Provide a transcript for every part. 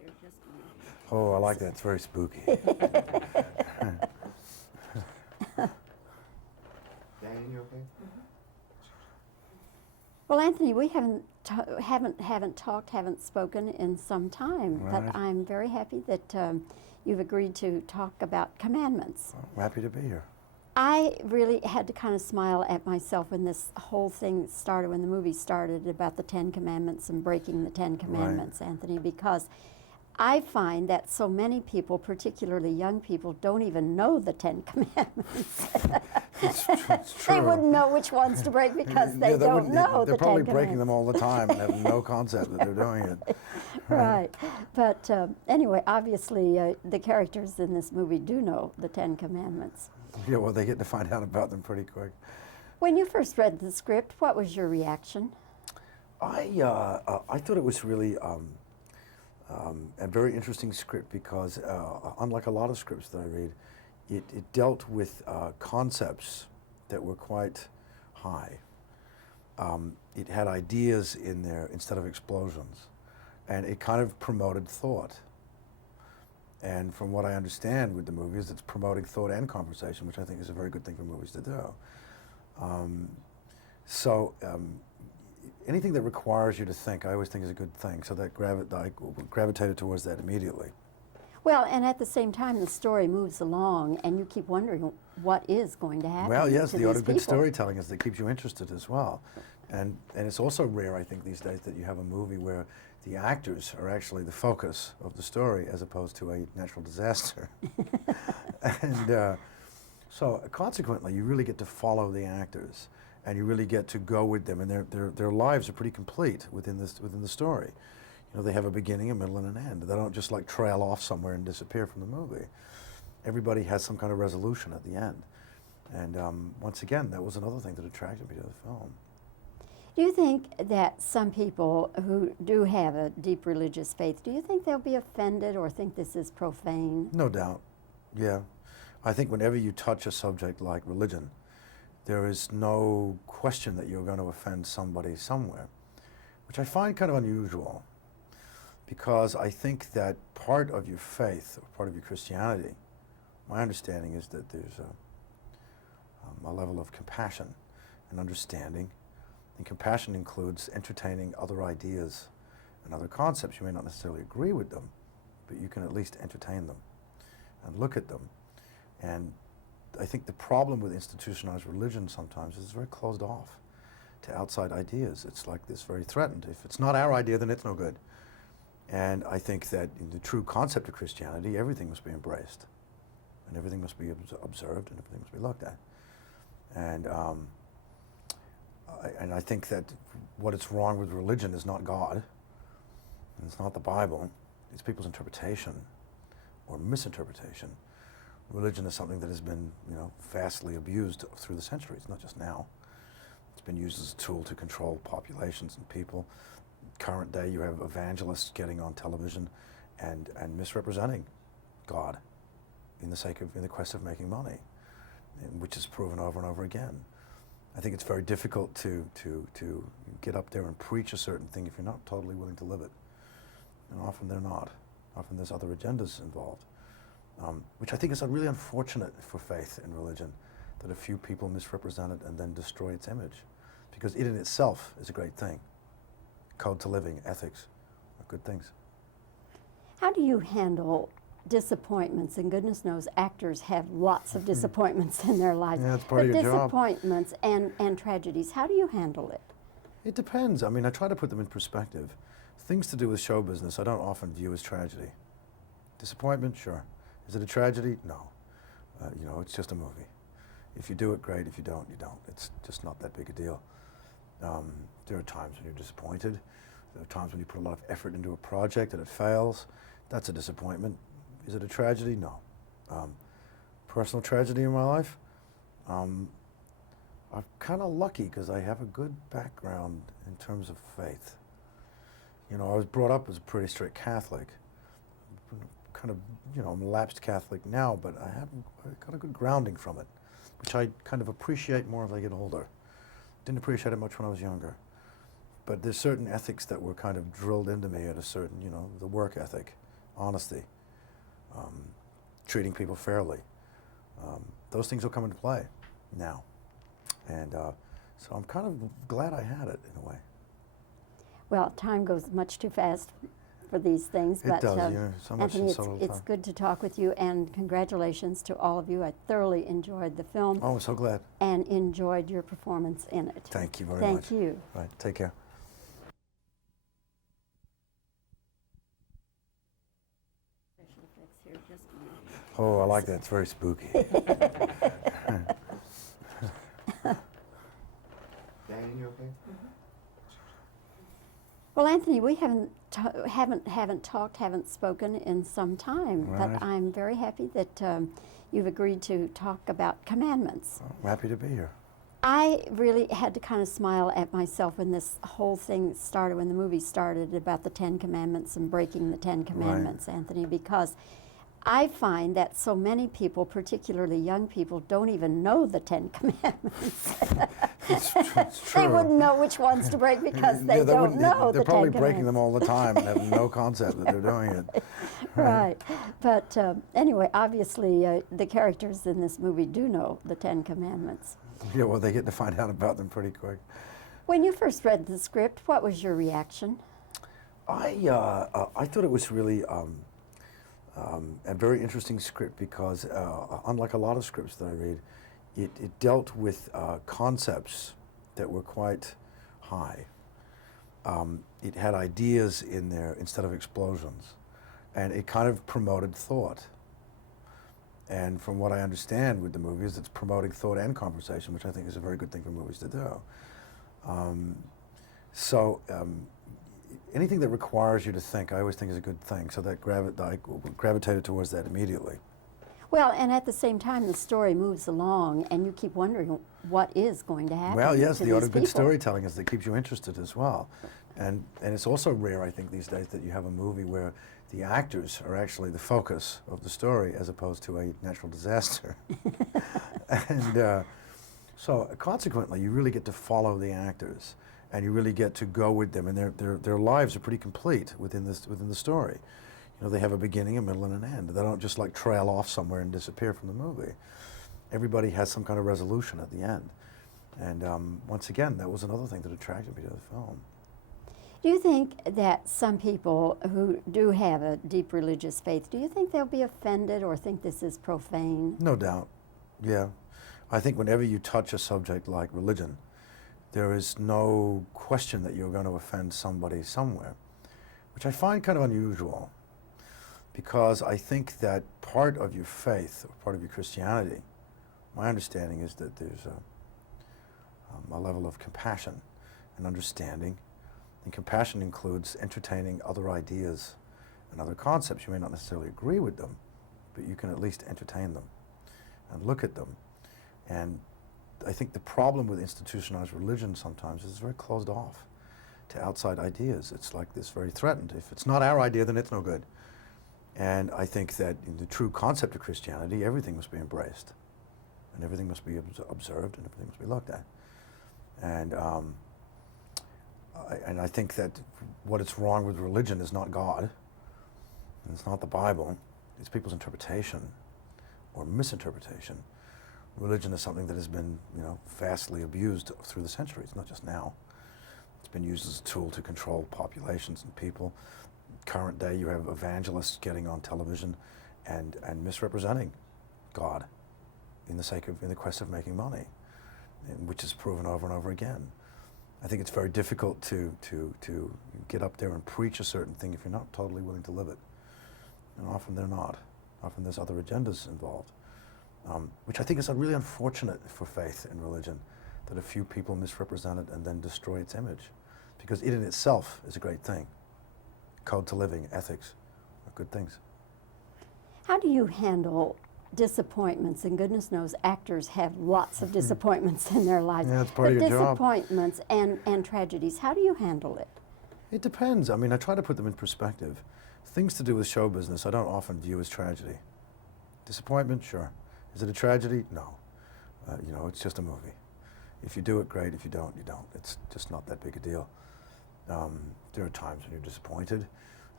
chair just a minute. Oh, I like that. It's very spooky. Dan, you okay? Well, Anthony, we haven't talked, haven't spoken in some time, Right. but I'm very happy that you've agreed to talk about commandments. I'm happy to be here. I really had to kind of smile at myself when this whole thing started, when the movie started, about the Ten Commandments and breaking the Ten Commandments, Anthony, because I find that so many people, particularly young people, don't even know the Ten Commandments. It's true. They wouldn't know which ones to break because they don't know They're the probably Ten breaking them Commandments. all the time and have no concept that they're doing it. Right. But anyway, obviously, the characters in this movie do know the Ten Commandments. Yeah, well, they get to find out about them pretty quick. When you first read the script, what was your reaction? I thought it was really a very interesting script because, unlike a lot of scripts that I read, it dealt with concepts that were quite high. It had ideas in there instead of explosions, and it kind of promoted thought. And from what I understand with the movies, it's promoting thought and conversation, which I think is a very good thing for movies to do. Anything that requires you to think, I always think is a good thing. So that I gravitated towards that immediately. Well, and at the same time, the story moves along, and you keep wondering what is going to happen. Well, yes, to the art these of good people. storytelling is that keeps you interested as well. And it's also rare, I think, these days that you have a movie where the actors are actually the focus of the story as opposed to a natural disaster. And so consequently, you really get to follow the actors, and you really get to go with them, and their lives are pretty complete within the story. You know, they have a beginning, a middle, and an end. They don't just like trail off somewhere and disappear from the movie. Everybody has some kind of resolution at the end. And once again, that was another thing that attracted me to the film. Do you think that some people who do have a deep religious faith, do you think they'll be offended or think this is profane? No doubt, yeah. I think whenever you touch a subject like religion, there is no question that you're going to offend somebody somewhere, which I find kind of unusual, because I think that part of your faith, or part of your Christianity, my understanding is that there's a level of compassion and understanding. And compassion includes entertaining other ideas and other concepts. You may not necessarily agree with them, but you can at least entertain them and look at them. And I think the problem with institutionalized religion sometimes is it's very closed off to outside ideas. It's like this, very threatened. If it's not our idea, then it's no good. And I think that in the true concept of Christianity, everything must be embraced, and everything must be observed, and everything must be looked at. And I think that what is wrong with religion is not God, and it's not the Bible, it's people's interpretation or misinterpretation. Religion is something that has been, vastly abused through the centuries, not just now. It's been used as a tool to control populations and people. Current day, you have evangelists getting on television and misrepresenting God in the quest of making money, which is proven over and over again. I think it's very difficult to get up there and preach a certain thing if you're not totally willing to live it. And often they're not. Often there's other agendas involved, which I think is really unfortunate for faith and religion, that a few people misrepresent it and then destroy its image, because it in itself is a great thing. Code to living, ethics are good things. How do you handle disappointments? And goodness knows actors have lots of disappointments in their lives. Yeah, it's part of your job. Disappointments and tragedies, how do you handle it? It depends. I mean, I try to put them in perspective. Things to do with show business I don't often view as tragedy. Disappointment, sure. Is it a tragedy? No. It's just a movie. If you do it, great. If you don't, you don't. It's just not that big a deal. There are times when you're disappointed. There are times when you put a lot of effort into a project and it fails. That's a disappointment. Is it a tragedy? No. Personal tragedy in my life? I'm kind of lucky because I have a good background in terms of faith. I was brought up as a pretty strict Catholic. Kind of, I'm a lapsed Catholic now, but I got a good grounding from it, which I kind of appreciate more as I get older. Didn't appreciate it much when I was younger. But there's certain ethics that were kind of drilled into me at a certain, the work ethic honesty, treating people fairly. Those things will come into play now. And so I'm kind of glad I had it in a way. Well, time goes much too fast for these things. It does, so much Anthony, in so little it's time. good to talk with you, and congratulations to all of you. I thoroughly enjoyed the film. Oh, I'm so glad. And enjoyed your performance in it. Thank you very much. Thank you. Right, take care. Oh, I like that. It's very spooky. Diane, you okay? Well, Anthony, we haven't talked, haven't spoken in some time, Right. but I'm very happy that you've agreed to talk about commandments. I'm happy to be here. I really had to kind of smile at myself when this whole thing started, when the movie started, about the Ten Commandments and breaking the Ten Commandments, Anthony, because I find that so many people, particularly young people, don't even know the Ten Commandments. It's true. They wouldn't know which ones to break because they Yeah, don't know They're the probably Ten breaking them Commandments. all the time and have no concept that they're doing it. Right. But anyway, obviously, the characters in this movie do know the Ten Commandments. Yeah, well, they get to find out about them pretty quick. When you first read the script, what was your reaction? I thought it was really a very interesting script because, unlike a lot of scripts that I read, it dealt with concepts that were quite high. It had ideas in there instead of explosions, and it kind of promoted thought. And from what I understand with the movies, it's promoting thought and conversation, which I think is a very good thing for movies to do. Anything that requires you to think, I always think is a good thing. So that I gravitated towards that immediately. Well, and at the same time, the story moves along, and you keep wondering what is going to happen. Well, yes, to the art these of good people. storytelling is that keeps you interested as well. And it's also rare, I think, these days that you have a movie where the actors are actually the focus of the story as opposed to a natural disaster. And so consequently, you really get to follow the actors, and you really get to go with them, and their lives are pretty complete within the story. You know, they have a beginning, a middle, and an end. They don't just like trail off somewhere and disappear from the movie. Everybody has some kind of resolution at the end. And once again, that was another thing that attracted me to the film. Do you think that some people who do have a deep religious faith, do you think they'll be offended or think this is profane? No doubt, yeah. I think whenever you touch a subject like religion, there is no question that you're going to offend somebody somewhere, which I find kind of unusual, because I think that part of your faith, or part of your Christianity, my understanding is that there's a level of compassion and understanding. And compassion includes entertaining other ideas and other concepts. You may not necessarily agree with them, but you can at least entertain them and look at them. And I think the problem with institutionalized religion sometimes is it's very closed off to outside ideas. It's like this, very threatened. If it's not our idea, then it's no good. And I think that in the true concept of Christianity, everything must be embraced, and everything must be observed, and everything must be looked at. And I think that what is wrong with religion is not God, and it's not the Bible, it's people's interpretation or misinterpretation. Religion is something that has been, vastly abused through the centuries, not just now. It's been used as a tool to control populations and people. Current day, you have evangelists getting on television and misrepresenting God in the quest of making money, which is proven over and over again. I think it's very difficult to get up there and preach a certain thing if you're not totally willing to live it. And often they're not. Often there's other agendas involved, which I think is really unfortunate for faith and religion, that a few people misrepresent it and then destroy its image, because it in itself is a great thing. Code to living, ethics, are good things. How do you handle disappointments? And goodness knows actors have lots of disappointments in their lives. Yeah, it's part of your job. Disappointments and tragedies, how do you handle it? It depends. I mean, I try to put them in perspective. Things to do with show business I don't often view as tragedy. Disappointment, sure. Is it a tragedy? No. It's just a movie. If you do it, great. If you don't, you don't. It's just not that big a deal. There are times when you're disappointed.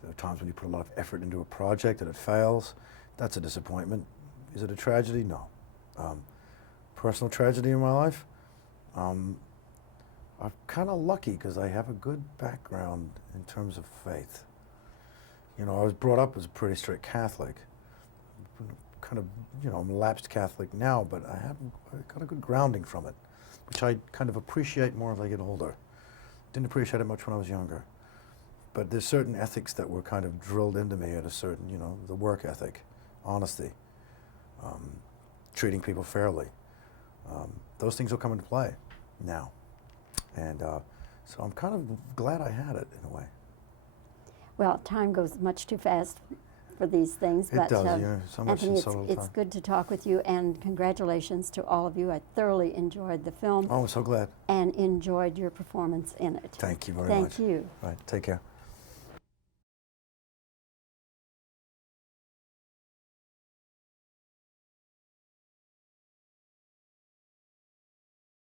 There are times when you put a lot of effort into a project and it fails. That's a disappointment. Is it a tragedy? No. Personal tragedy in my life? I'm kind of lucky because I have a good background in terms of faith. You know, I was brought up as a pretty strict Catholic. Kind of, you know, I'm a lapsed Catholic now, but I got a good grounding from it, which I kind of appreciate more as I get older. Didn't appreciate it much when I was younger. But there's certain ethics that were kind of drilled into me at a certain, you know, the work ethic, honesty, treating people fairly. Those things will come into play now. And so I'm kind of glad I had it in a way. Well, time goes much too fast for these things. It but does, yeah. So much Anthony, in so little it's time. good to talk with you, and congratulations to all of you. I thoroughly enjoyed the film Oh, I'm so glad. and enjoyed your performance in it. Thank you very Thank much. you. Right, take care.